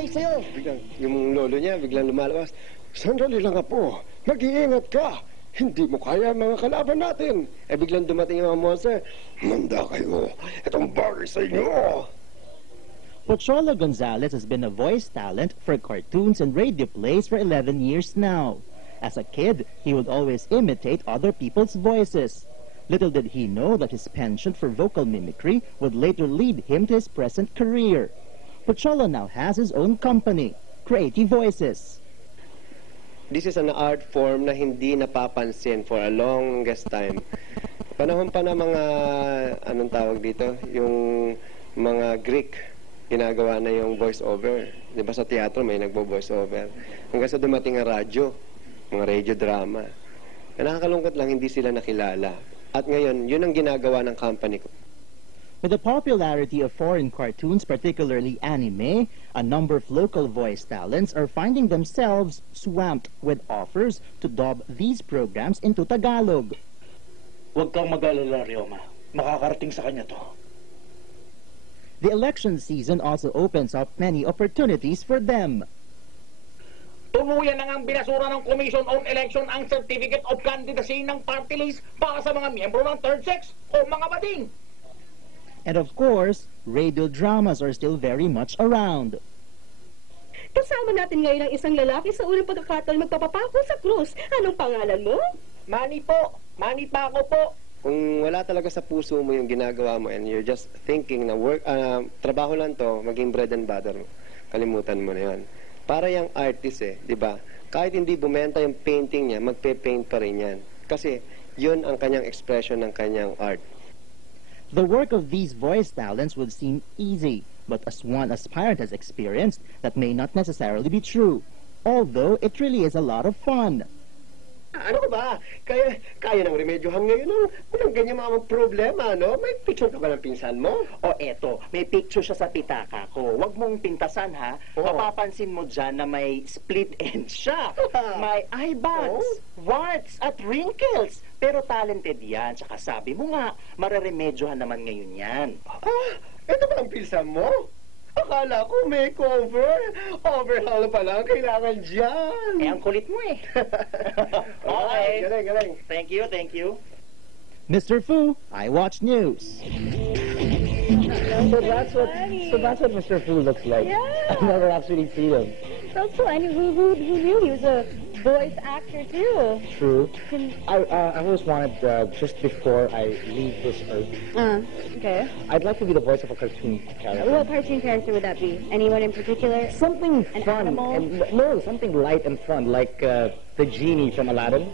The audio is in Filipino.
bagay sa'yo. Biglang, yung lolo niya, biglang lumalabas. Sandali lang apo, mag-iingat ka. Hindi mo kaya ang mga kalaban natin. Eh biglang dumating yung mga monster. Manda kayo, itong bagay sa inyo. Pocholo Gonzalez has been a voice talent for cartoons and radio plays for 11 years now. As a kid, he would always imitate other people's voices. Little did he know that his penchant for vocal mimicry would later lead him to his present career. Pocholo now has his own company, Creative Voices. This is an art form na hindi napapansin for a longest time. Panahon pa na mga, anong tawag dito, yung mga Greek, ginagawa na yung voice-over. Di ba sa teatro may nagbo-voice-over? Hanggang sa dumating ang radyo, mga radio drama. Nakakalungkot lang, hindi sila nakilala. At ngayon, yun ang ginagawa ng company ko. With the popularity of foreign cartoons, particularly anime, a number of local voice talents are finding themselves swamped with offers to dub these programs into Tagalog. Huwag kang mag-alala, Ryoma. Makakarating sa kanya to. The election season also opens up many opportunities for them. Tuluyan na ngang binasura ng Commission on Election ang Certificate of Candidacy ng party list para sa mga miyembro ng third sex o mga bading. And of course, radio dramas are still very much around. Kasama natin ngayon ang isang lalaki sa unang pagkakataon magpapapako sa krus. Anong pangalan mo? Manny po. Manny pa ako po. Kung wala talaga sa puso mo yung ginagawa mo and you're just thinking na trabaho lang to, maging bread and butter mo, kalimutan mo na yun. Para yung artist di ba? Kahit hindi bumenta yung painting niya, magpe-paint pa rin yan. Kasi yun ang kanyang expression ng kanyang art. The work of these voice talents would seem easy, but as one aspirant has experienced, that may not necessarily be true. Although it really is a lot of fun. Ano ba? Kaya ng remedyohan ngayon ng ganyan mga problema, no? May picture ka ba ng pinsan mo? O eto, may picture siya sa pitaka ko. Huwag mong pintasan, ha? Mapapansin mo dyan na may split ends siya. May eye bags, warts, at wrinkles. Pero talented yan. Tsaka sabi mo nga, mararemedyohan naman ngayon yan. Ito ba ang pinsan mo? Akala ko may cover. Overhaul pa lang kailangan dyan. Eh, ang kulit mo eh. Okay. Galing. Thank you, thank you. Mr. Fu, iWatch News. So that's what Mr. Fu looks like. Yeah. I've never actually seen him. So cool. And who knew he was a voice actor too? True. I always wanted, just before I leave this earth, Okay. I'd like to be the voice of a cartoon character. What cartoon character would that be? Anyone in particular? Something An fun. animal? No, something light and fun, like the genie from Aladdin.